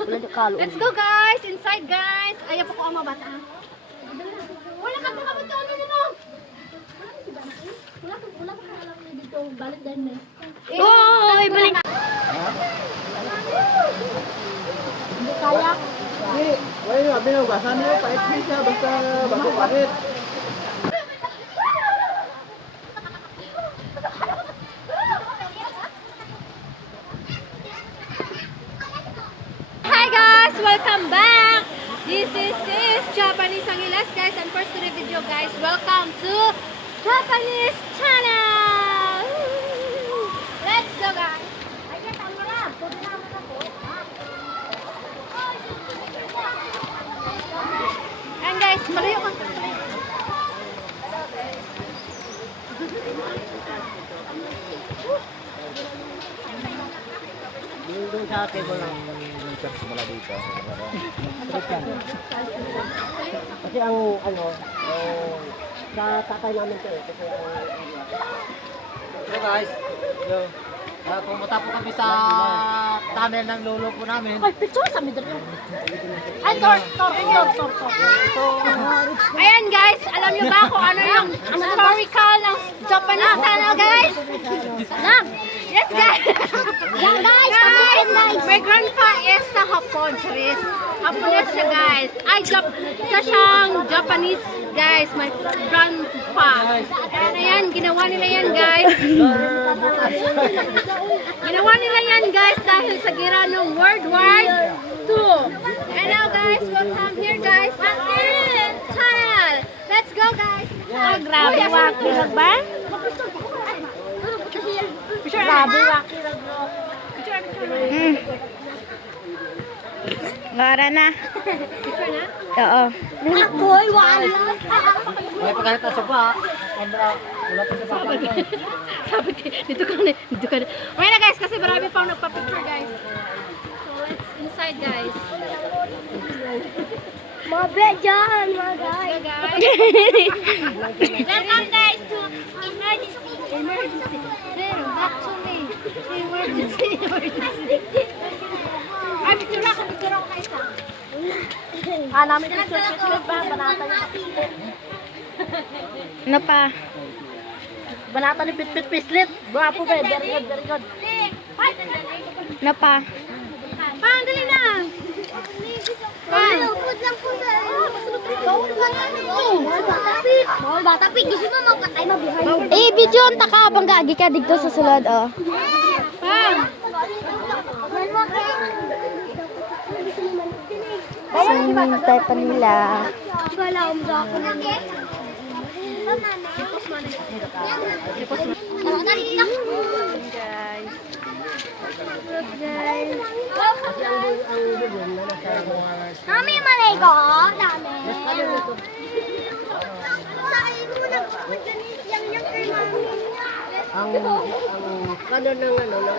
Let's go guys! Inside guys! Ayaw po ko ang mga bata. Wala ka pa kapag ano nyo no? Wala ka alam niya dito. Balik dahil na. Oy! Balik! Hindi kaya. Hindi. Wala nga, binugasan mo. Pait-pait siya. Basta bago pahit. Hi guys! Welcome back! This is Japanese Angilas guys, and first to the video guys, welcome to Japanese channel! Let's go guys! And guys, malayo ka. Doon sa table lang. Mula dito. Kasi ang ano, sa tatay namin ito eh. Kasi hello guys. Hello. Pumunta po kami sa tunnel ng lolo po namin. Ay, picture sa middle yun. Ay, tor. Ayan guys, alam niyo ba kung ano yung historical ng Japanese channel guys? Yes guys! Guys, my grandpa is sa Hapon, Charis. Hapones siya guys. Ay, sa siyang Japanese guys, my grandpa. Ayan, ginawa nila yan guys. Ginawa nila yan guys dahil sa gira ng World War II. And now guys, welcome here guys. Channel. Let's go guys. Oh, grabe, waki lang ba? Grabe, waki lang bro. Ngara na. Picture na? Oo. Ako'y wala. may pagkalit na sopa. Wala pa sa papa. Sabi ko, dito ka na. Okay na guys, kasi marami pang nagpa-picture guys. So let's inside guys. Mabe dyan, mga Let's go guys. Welcome guys to emergency. Pero back to me. Emergency. Ay, picture ako guys ha. namin picture ba? Banata yung pislit. Ano pa? Banata ni Pit Pislit. Guwapo ba? Very good. Ano pa? Dali na. Upod lang po sa... Bawal bata pig. Gusto mo magpatay mabihay. Video ang taka abang gagi ka dito sa sulod, oh. Sumintay pa nila. Wala akong ako na. Guys. Kami malay ko, dami. Sa akin mo nagpapaganis yang kay mami. Ang kano ng ano ng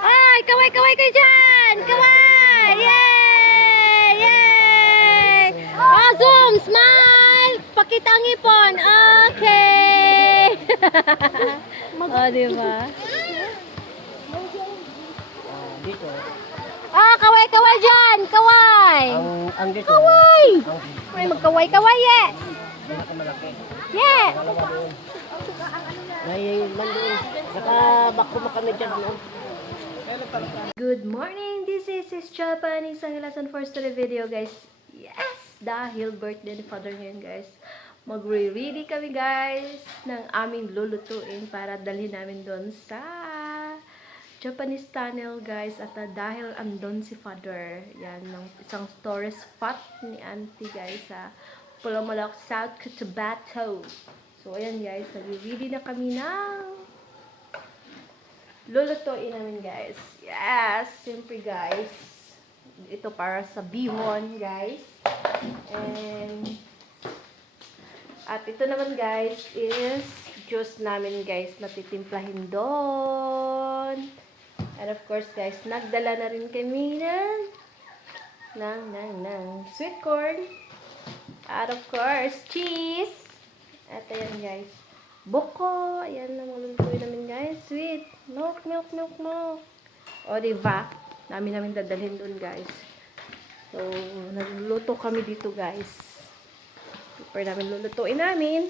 Ay, kaway kayo dyan! Kaway! Yay! Awesome! Smile! Pakita ang ipon. Okay! Oh, diba? dito. Kaway dyan! Kaway! Ang dito. Kaway! Ay, magkaway-kaway, yes! Yeah! May nandun. Nakabako mo kami dyan. No? Good morning! This is Japanese Angilas, and first to the video guys. Yes! Dahil birthday ni father ngayon guys. Magre-ready kami guys ng aming lulutuin para dalhin namin doon sa Japanese tunnel guys. At dahil andon si father, yan, ng isang tourist spot ni auntie guys sa Pulamalok, South Cotabato. So ayan guys, nagre-ready na kami ng lulutuin namin guys. Yes! Siyempre guys, ito para sa bihon guys. And at ito naman guys is juice namin guys na titimplahin doon. And of course guys, nagdala na rin kami ng sweet corn. At of course, cheese. At ayan guys, buko. Ayan ang malulutuin namin guys. Sweet. No? Milk. O, diba? Namin dadalhin dun, guys. So, nagluluto kami dito, guys. Prepare namin lulutuin namin.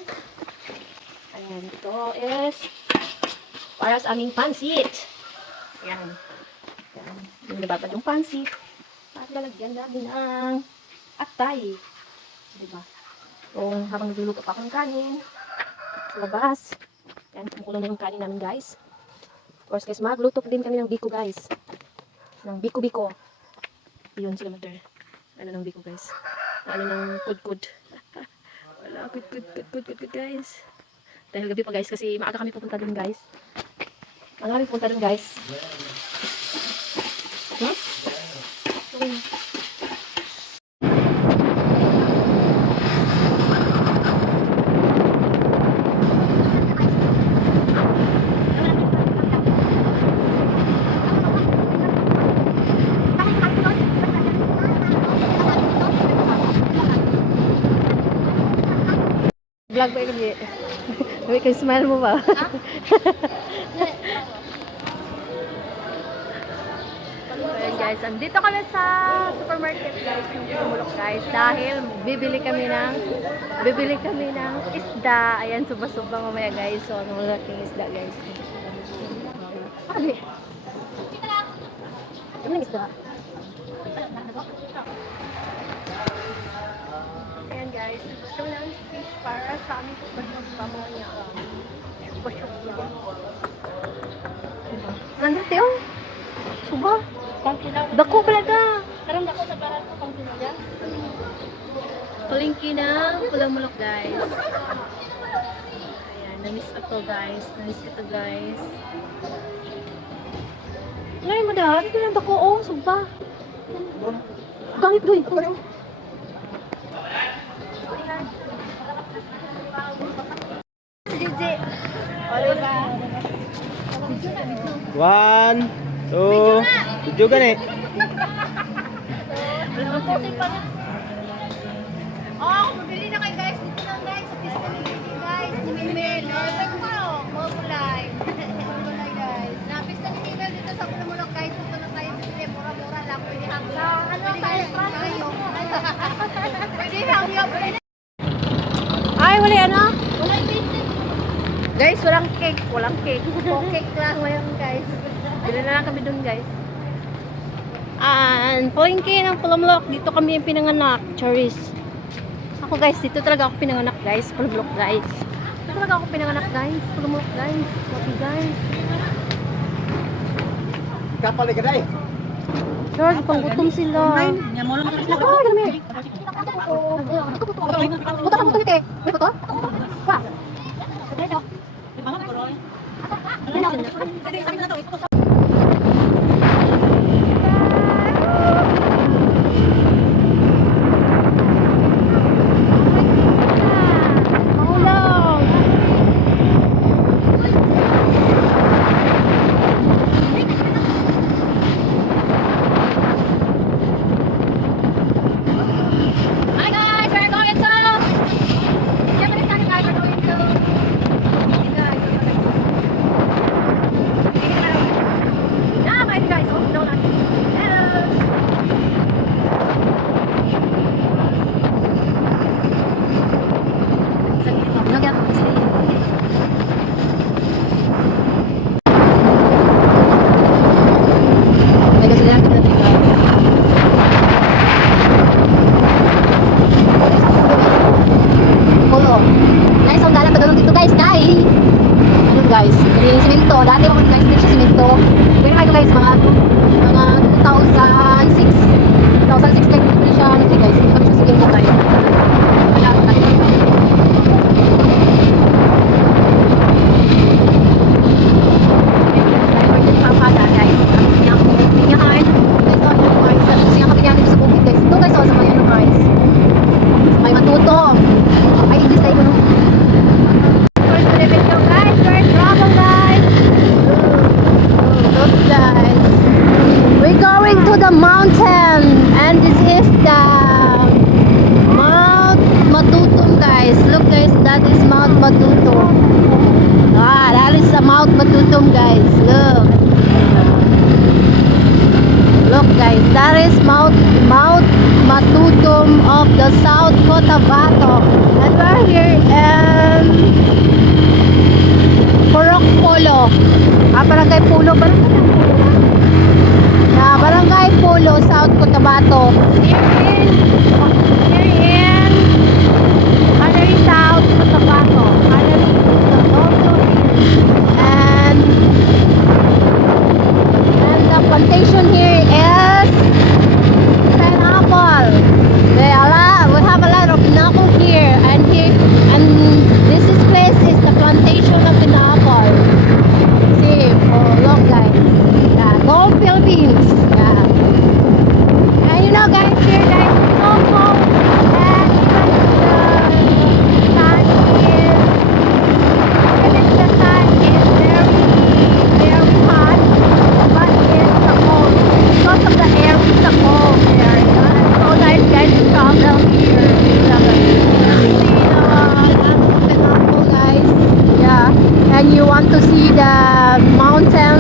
Ayan, ito is para sa aming pansit. Ayan. Ayan. Yung nababad yung pansit. At lalagyan namin ng atay. Diba? So, habang nagluluto pa akong kanin, sa labas. Ayan, kumukulo na yung kanin namin, guys. Of course, guys, magluto din kami ng biko, guys. Ng biko-biko. Yun sila, mother. Ano ng biko, guys? Ano ng kud-kud. Wala, kud, guys. Dahil gabi pa, guys, kasi maaga kami pupunta dun, guys. Maaga kami pupunta dun, guys. Hmm? Okay. Vlog ba yun? Wait, kayo smile mo ba? Ayan guys, andito kami sa supermarket guys, yung Pumulok guys, dahil bibili kami ng isda. Ayan, suba-suba mamaya guys. So, ang malaking isda guys. Ano yung isda? Ayan guys, ito lang fish para sa aming pamanya. Nandito yung suba. Dako pala ka. Karang dako sa barat ko pang pinaya. Palingki ng Pulamulok guys. Ayan, na-miss ko guys. Ngayon mo dahil, ito lang dako. Oh, suba. Gangit doy. Jiji. Oliva. 1, 2, video ka na eh. Oh, mabili na kayo guys. Dito lang guys. Sa Fiscal Lady guys. Ni Mimel. Perfect pa oh. Mabulay. Mabulay guys. Napis na ni Mimel dito sa Pumulok guys. Dito na tayo bibili. Mura-mura lang. Pwede hanggang. Ano tayo? Pwede hanggang. Ay, wala ano? Wala business. Guys, walang cake. Cake lang ngayon guys. Bili na lang kami dun guys. And Palengke ng Pulamulok. Dito kami yung pinanganak. Charis. Ako guys, dito talaga ako pinanganak guys. Pulamulok guys. Dito talaga ako pinanganak guys. Pulamulok guys. Happy guys. Kapalik ka na eh. Lord, panggutom sila. Ako, dami. Puto ka puto nito eh. May puto? Wah. Guys, yung simento, dati ako guys din siya simento. Pero ito guys, mga 2006 like hindi siya ano guys, hindi kami siya simento guys. Kaya ako tayo. May matutong. Ay, English tayo no? We're going to the mountain and this is the Look. Look guys, that is Mount Matutum of the South Cotabato. And we're here in Purok Polo. Barangay Polo. Barangay Polo, South Cotabato. Here in Malay South Cotabato. Malay Cotabato. And the plantation here is pineapple. We have a lot of pineapple here, and this place is the plantation of pineapple. See, look guys, yeah, go Philippines, yeah. And you know guys, here guys, it's so cold, and even the sun is very hot, but it's so cold because of the air. It's so cold there. It's so nice guys to travel here. Pineapple guys, yeah. And you want to see the mountain,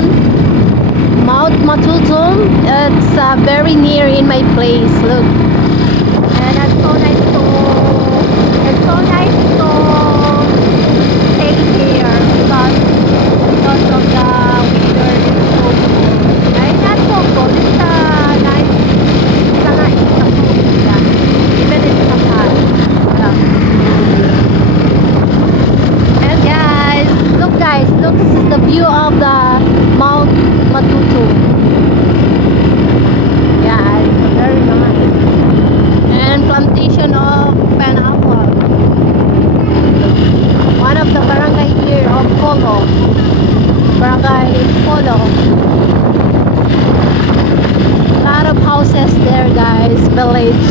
Mount Matutum. It's very near in my place. Look, and it's so nice to stay here because of the weather. It's so cold. And not so cold. It's nice. It's a cold. Yeah. Even it's so hot. Yeah. And guys, look, this is the view of the Mount Matutum. Yeah, it's very nice. And plantation of pineapple. One of the barangay here of Polo. Barangay Polo. A lot of houses there guys, village.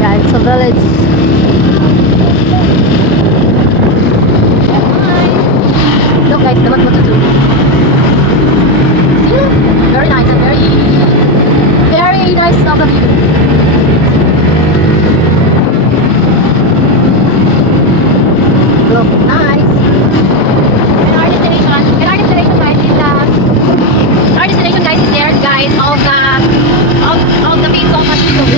Yeah, it's a village. Look guys, the Mount Matutum. See? Very nice and very nice of the view. Look, nice. And our destination guys is there guys of the peaks of Matutum.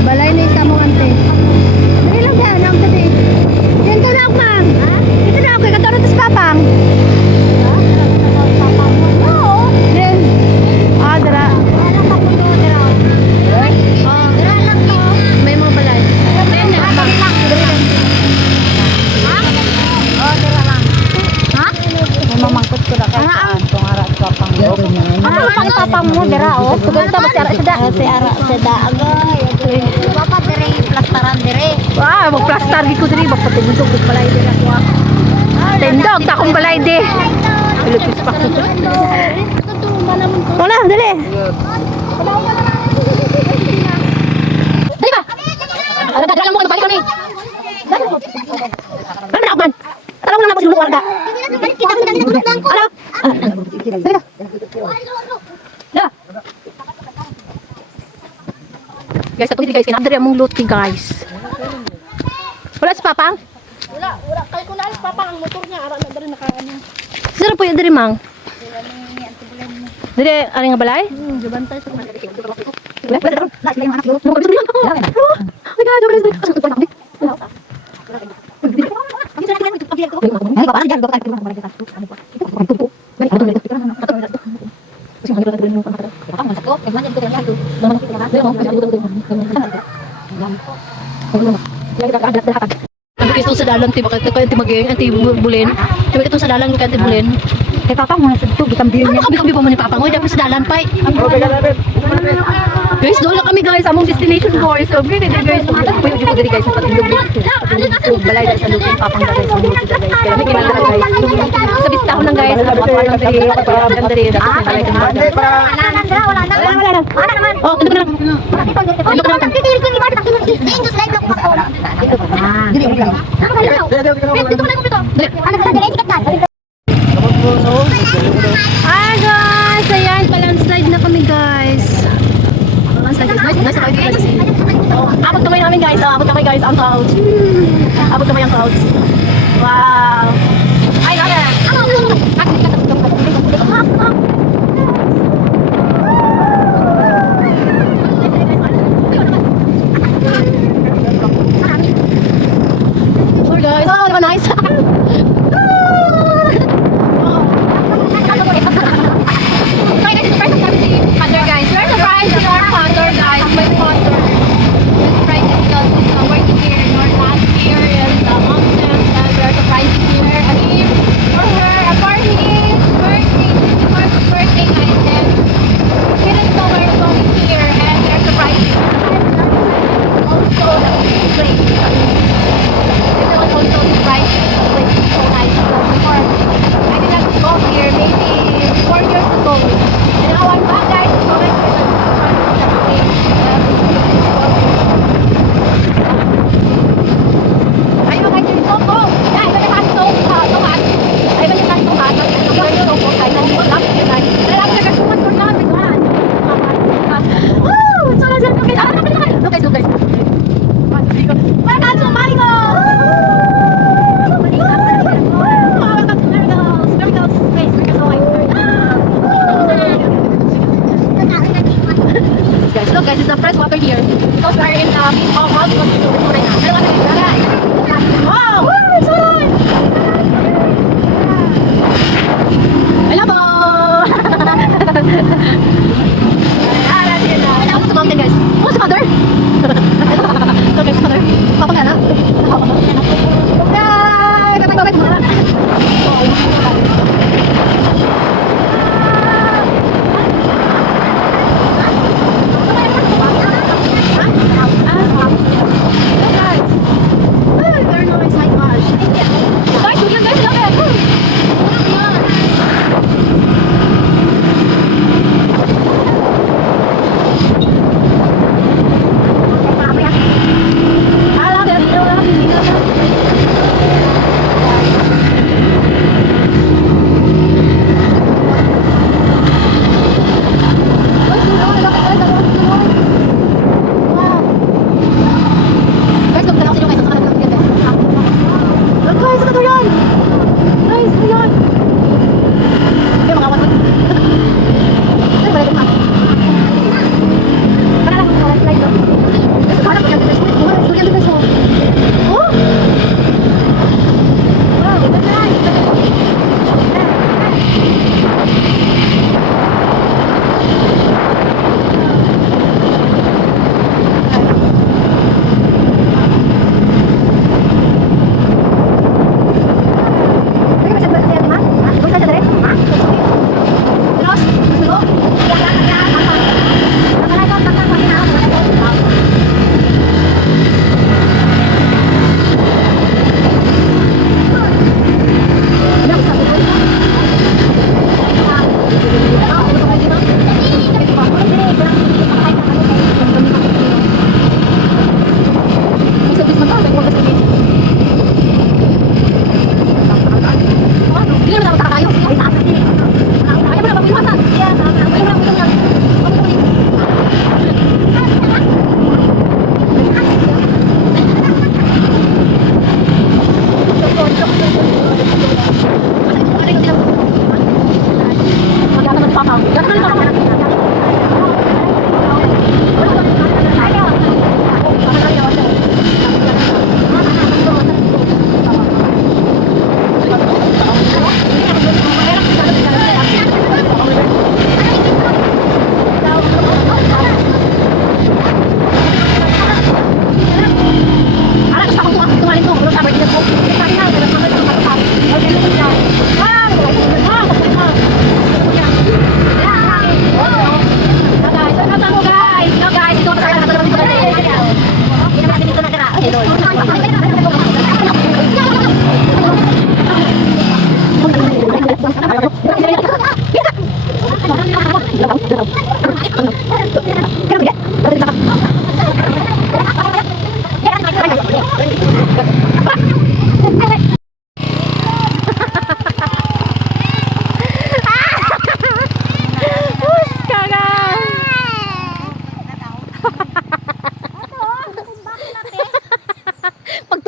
Balay na isa mo ante. Dali lang yan, ang tadi. Dito na ako, ma'am. Dito na ako, katulad sa papang. Oo. Then, dara. May mga balay. Then, ma'am. Mamangkot ko na kay Kaan, kung ara at kapang Ano pa ni papang mo, dara, oh. Tugal ta ba si Ara Sada? Si ara sa daagay. Papa dire plastaran dire. Magplastar di ko diri, magpatindog ko balay di ako. Tindog, takong balay di. Pilipis pa ko. Wala, dali. Dali ba? Dala mo ka, balik kami. Ano na, man? Talong lang na po warga. Kita kami dali na lang ko. Ano? Dali na. Dala. Guys, ato hindi guys, kinadari among luti guys. Wala si Papang? Wala. Kaya ko na alis papa ang motor niya. Ara na dali nakaano. Sino po yung diri mang? Diri, ano nga balay? Gabantay sa mga. Sabi ko sa dalang ti bakit ka ti maging anti bulin. Sabi ko sa dalang ka ti bulin. Kay papa mo sa tubig kambi Ano kabi pa mo ni Papa mo dapat sa dalan pa. Guys, doon lang kami guys among destination boys. So, gani guys, pumunta ko yung diri guys sa Patindog. Balay sa lupin Papang guys. Kaya may kinala guys. Sa bistahon lang guys, mga lang diri, ang diri dapat balay ka. Wala na. Wala naman. Oh, ito na. Hi guys! Ayan, pa-landslide na kami guys. Landslide guys. Nice na kayo guys. Abot kamay namin guys. Abot kamay guys ang clouds. Abot kamay ang clouds. Wow! Ay, nada! Sorry guys. Oh, diba nice? Father guys, we're surprised with our father guys. My father is surprised because he's working here in our last year in the mountains, and we're surprising here again for her a party birthday, 54th birthday guys. And he didn't know we're going here, and we're surprising her. Also the place. This was also surprising the place.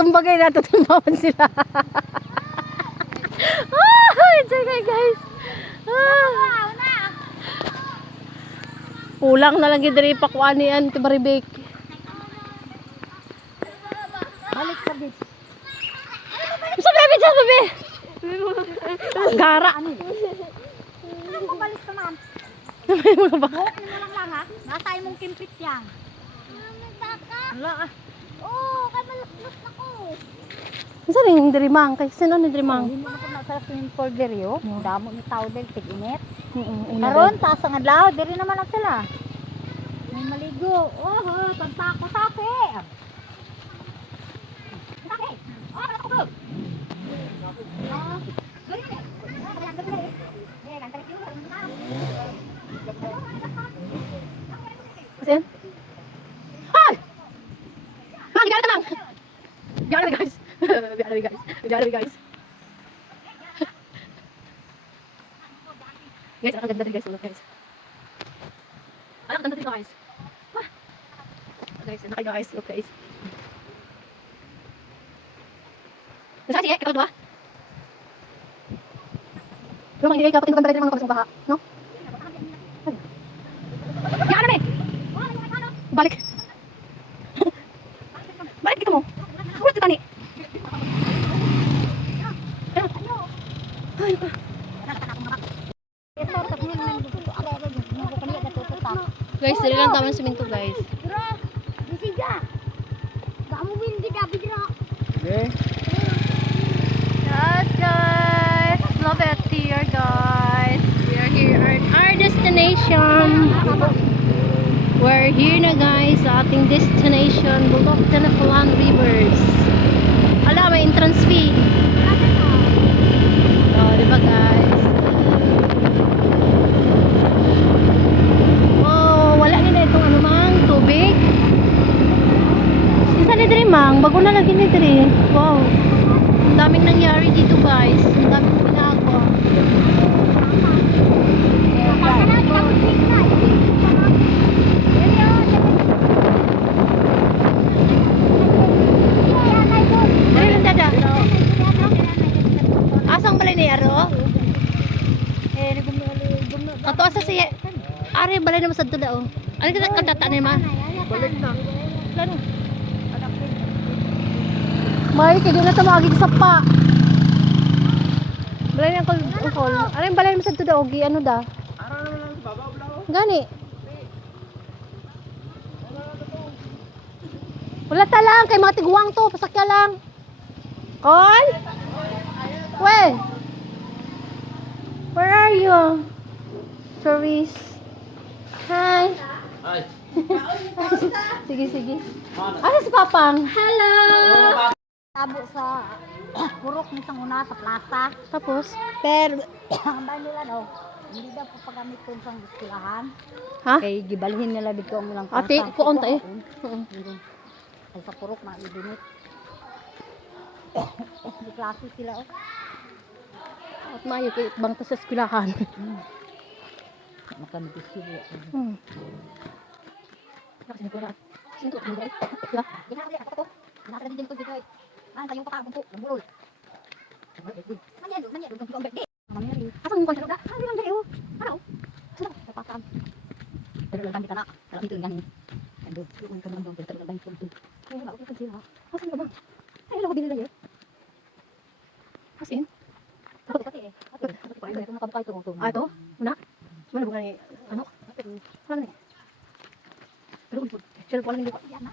tumbagay na, tutumbawan sila. Enjoy kayo guys. Pulang na lang gidri pakuan ni Auntie Maribek. Balik ka, babe. Sa bebe, sa bebe. Gara. Ano mo balik ka, ma'am? May mga baka. Ano mo lang ha? Nasa imong kimpit yan. Wala ah. Oo, kay malapos na ko. Saan yung Drimang? Kay sino ni Drimang? Hindi mo na po nasa swimming pool diri, oh. Damo ni tao diri, tig-init. Una Karon, taas ang adlaw, diri naman na sila. May maligo. Oho, pagpako sapi. Sapi. Oh, ako ko. Kasi yan? Ay! Mang, gana mang! Gana guys! Gana guys! Gana guys! Guys, ang ganda rin guys. Guys. Alam, ganda rin guys. Ah. Guys, ano kayo guys? Look guys. Nasa siya, kapag ba? Pero mga hindi kayo kapag tinugan ba rin ng mga kapasang baha? No? Gana me! Balik. Balik dito mo. Ulit ka ni. Ay, pa. Guys, dali lang tama ng siminto, guys. Yes, guys. Love it here, guys. We are here at our destination. We're here na, guys, sa ating destination, Bulok Tanapulan Rivers. Ala, may entrance fee. Oh, diba, guys? Oh, wala nila itong anumang tubig. Isa ni Dre, mang. Bago na lagi ni Dre. Wow. Ang daming nangyari dito, guys. Ang daming ginagawa. Dali lang, dada. Asang balay ni Aro? Ato asa siya. Ari balay na masad to daw. Ano ka katata ni ma? Balik na. Lano. May kay na ta magig sapa. Balay na kol. Ano yung balay masad to daw gi ano da? Ara naman lang sa babaw blaw. Gani. Wala ta lang kay mga tiguang to, pasakya lang. Kol? Where are you? Tourist. Hi. Ay. Sige, sige. Ano si Papang? Hello. Tabo sa purok ni sang una sa plaza. Tapos? Pero ang bahay nila daw, hindi daw po pagamit ko sa eskwelahan. Ha? Kay gibalhin nila dito ang ilang Ate, kuon ta eh. Ay sa purok na idinit. Di klase sila oh. At mayo kay bang ta sa eskwelahan. Makanipis sila. Kasi ko na. Sinto ko dai. Ya. Nasa din ko dito. Ah, tayo pa bunto, bulol. Manyan, dun ko ang birthday. Mamiri. Asa mo kontra da? Ano lang dayo? Ano? Sa pakam. Pero lang kami tanak, tanak ito yang. Ando, yung kan mandong pero lang ko ito. Ay, ba ko sila. Asa mo ba? Ay, lang ko dili dayo. Asin? Ako pati eh. Ako ito nakabukay ito. Ah, ito? Una? Ano ba ni ano? Ano ni? Pero ito, siya ko lang dito. Yan na.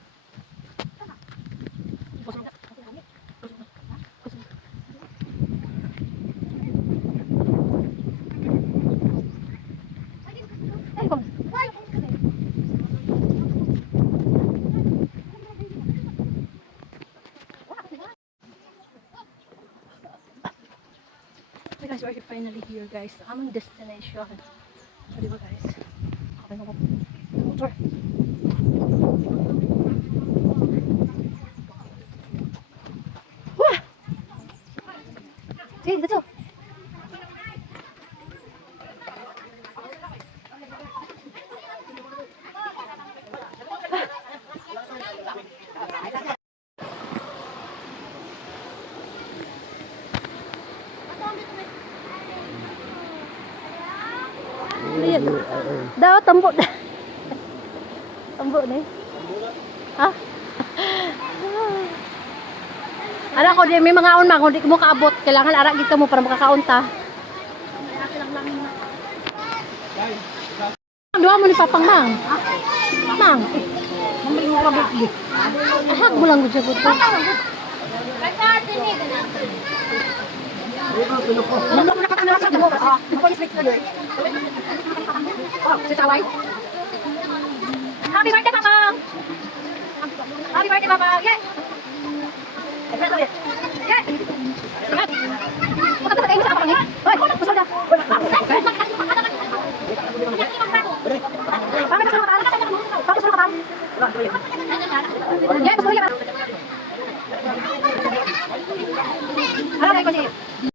Guys, we're finally here, guys. Aming destination. So, diba, guys? Okay na ko. Motor. Wah! Sige, dito. Daw, tambo na. Tambo na eh. Ha? Ano ko, may mga aon man, kung di mo kaabot, kailangan ara gid ka mo para makakaon ta. Duha mo ni Papang Mang. Mang. Mambili mo ka bit. Ahak mo lang gud siya buto. Ano mo nakatanda sa damo? Ako is next year. Oh, si Taway. Happy birthday, Papa! Happy birthday, Papa! Yeah! Yeah! Buka kayo sa kapang hoy, busog na. Papa, gusto mo ka? Papa, gusto mo ka? Yeah, gusto mo ka? Ano kayo kasi?